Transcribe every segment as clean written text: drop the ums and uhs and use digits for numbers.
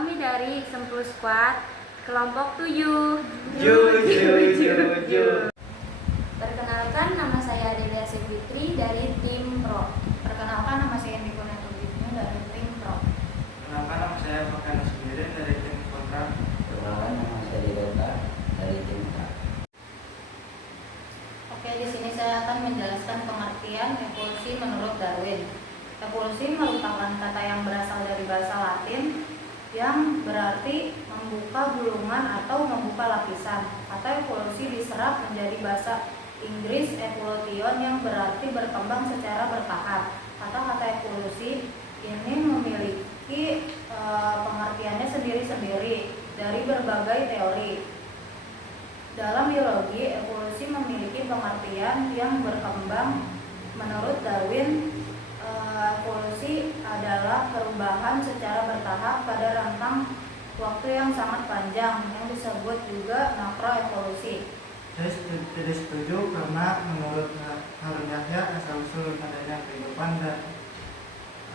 Kami dari Sempul Squad, kelompok 7. Ju. Perkenalkan, nama saya Adelia Fitri dari tim Pro. Perkenalkan, nama saya Niko Natulitnya dari tim Pro. Perkenalkan, nama saya Fakana Sumirin dari tim Kontra. Perkenalkan, nama saya Didota dari tim Kontra. Oke, di sini saya akan menjelaskan pengertian evolusi menurut Darwin. Evolusi merupakan kata yang berasal dari bahasa Latin yang berarti membuka gulungan atau membuka lapisan. Kata evolusi diserap menjadi bahasa Inggris evolution yang berarti berkembang secara bertahap. Kata-kata evolusi ini memiliki pengertiannya sendiri-sendiri dari berbagai teori. Dalam biologi, evolusi memiliki pengertian yang berkembang. Menurut Darwin, evolusi adalah perubahan secara bertahap pada rentang waktu yang sangat panjang yang disebut juga makroevolusi. Saya tidak setuju karena menurut Harun Yahya asal-usul adanya kehidupan dan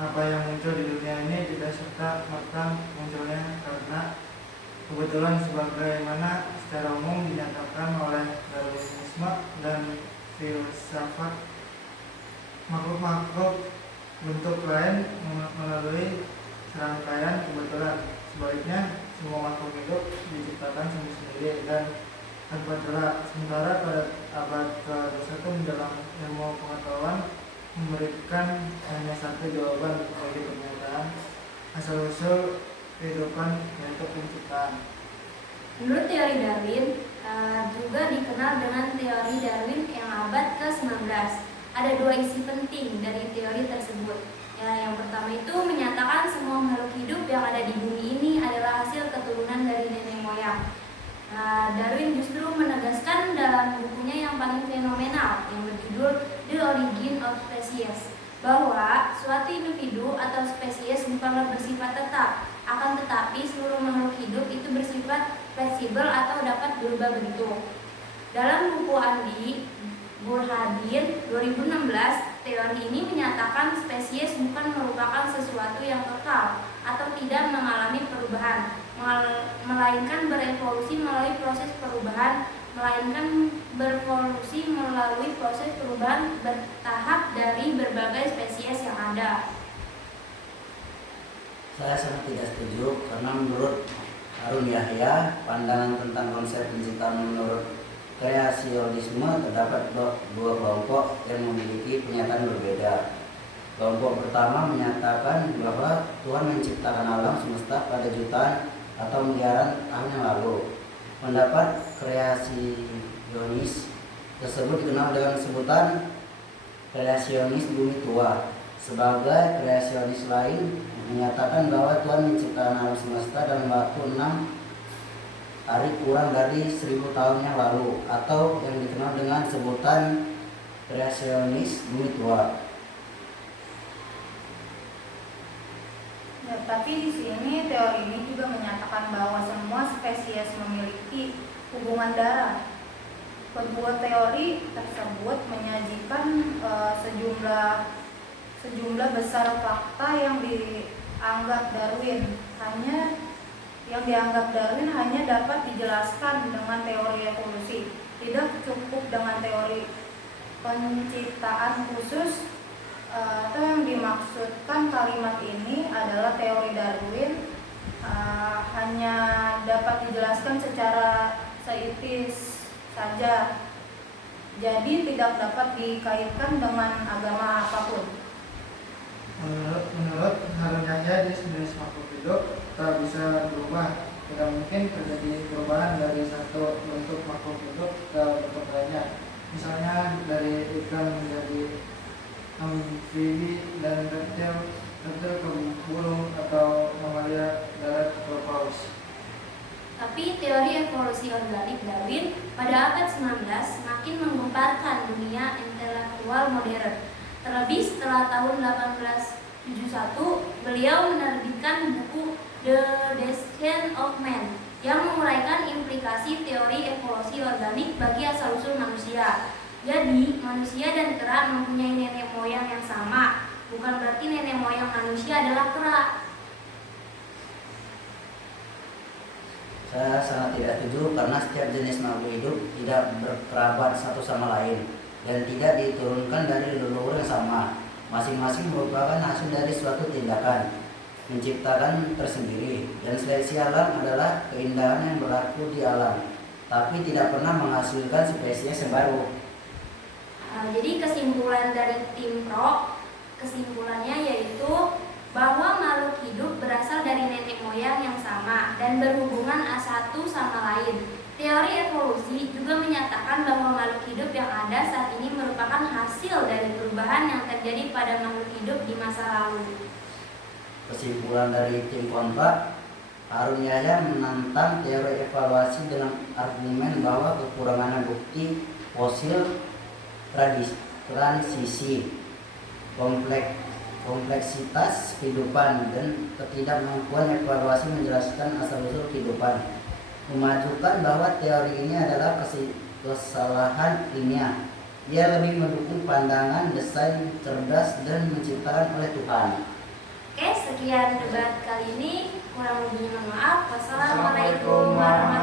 apa yang muncul di dunia ini tidak serta merta munculnya karena kebetulan sebagaimana secara umum dinyatakan oleh Darwinisme dan filsafat makhluk-makhluk bentuk lain melalui serangkaian kebetulan. Sebaliknya, semua makhluk hidup diciptakan sendiri dan tanpa celah. Sementara pada abad ke-21 dalam ilmu pengetahuan memberikan hanya satu jawaban bagi pernyataan asal-usul kehidupan, yaitu penciptaan. Menurut teori Darwin, juga dikenal dengan teori Darwin yang abad ke-19. Ada dua isi penting dari teori tersebut. Yang pertama itu menyatakan semua makhluk hidup yang ada di bumi ini adalah hasil keturunan dari nenek moyang. Darwin justru menegaskan dalam bukunya yang paling fenomenal yang berjudul The Origin of Species bahwa suatu individu atau spesies bukanlah bersifat tetap, akan tetapi seluruh makhluk hidup itu bersifat fleksibel atau dapat berubah bentuk. Dalam buku Andi Burhadin 2016, teori ini menyatakan spesies bukan merupakan sesuatu yang kekal atau tidak mengalami perubahan, melainkan berevolusi melalui proses perubahan, bertahap dari berbagai spesies yang ada. Saya sangat tidak setuju karena menurut Harun Yahya, pandangan tentang konsep penciptaan menurut kreasionisme terdapat dua kelompok yang memiliki pernyataan berbeda. Kelompok pertama menyatakan bahwa Tuhan menciptakan alam semesta pada jutaan atau miliaran tahun yang lalu. Pendapat kreasionis tersebut dikenal dengan sebutan kreasionis bumi tua. Sebagai kreasionis lain menyatakan bahwa Tuhan menciptakan alam semesta dalam waktu 6 hari kurang dari 1000 tahun yang lalu, atau yang dikenal dengan sebutan kreasionis bumi tua. Ya, tapi di sini teori ini juga menyatakan bahwa semua spesies memiliki hubungan darah. Kedua teori tersebut menyajikan sejumlah besar fakta yang dianggap Darwin hanya dapat dijelaskan dengan teori evolusi. Tidak cukup dengan teori penciptaan khusus atau yang dimaksudkan kalimat ini adalah teori Darwin hanya dapat dijelaskan secara seitis saja, jadi tidak dapat dikaitkan dengan agama apapun. Menurut Harun Yahya, jenis makhluk hidup tak bisa berubah. Tidak mungkin terjadi perubahan dari satu bentuk makhluk hidup ke bentuk lainnya. Misalnya dari ikan menjadi amfibi dan reptil ke burung atau mamalia darat ke paus. Tapi teori evolusi organik Darwin pada abad 19 semakin menggemparkan dunia intelektual modern. Terlebih setelah tahun 1871, beliau menerbitkan buku The Descent of Man yang menguraikan implikasi teori evolusi organik bagi asal-usul manusia. Jadi, manusia dan kera mempunyai nenek moyang yang sama, bukan berarti nenek moyang manusia adalah kera. Saya sangat tidak setuju karena setiap jenis makhluk hidup tidak berkerabat satu sama lain dan tidak diturunkan dari leluhur yang sama. Masing-masing merupakan hasil dari suatu tindakan menciptakan tersendiri, dan seleksi alam adalah keindahan yang berlaku di alam, tapi tidak pernah menghasilkan spesies yang baru. Jadi kesimpulan dari tim Pro, kesimpulannya yaitu bahwa makhluk hidup berasal dari nenek moyang yang sama dan berhubungan satu sama lain. Teori evolusi juga menyatakan bahwa makhluk hidup yang ada saat ini merupakan hasil dari perubahan yang terjadi pada makhluk hidup di masa lalu. Kesimpulan dari tim kontra, Harun Yahya menantang teori evaluasi dengan argumen bahwa kekurangan bukti fosil, transisi, kompleksitas kehidupan, dan ketidakmampuan evaluasi menjelaskan asal-usul kehidupan memajukan bahwa teori ini adalah kesalahan ilmiah. Dia lebih mendukung pandangan desain cerdas dan menciptakan oleh Tuhan. Oke, sekian debat kali ini. Kurang lebihnya mohon maaf. Wassalamualaikum warahmatullahi wabarakatuh.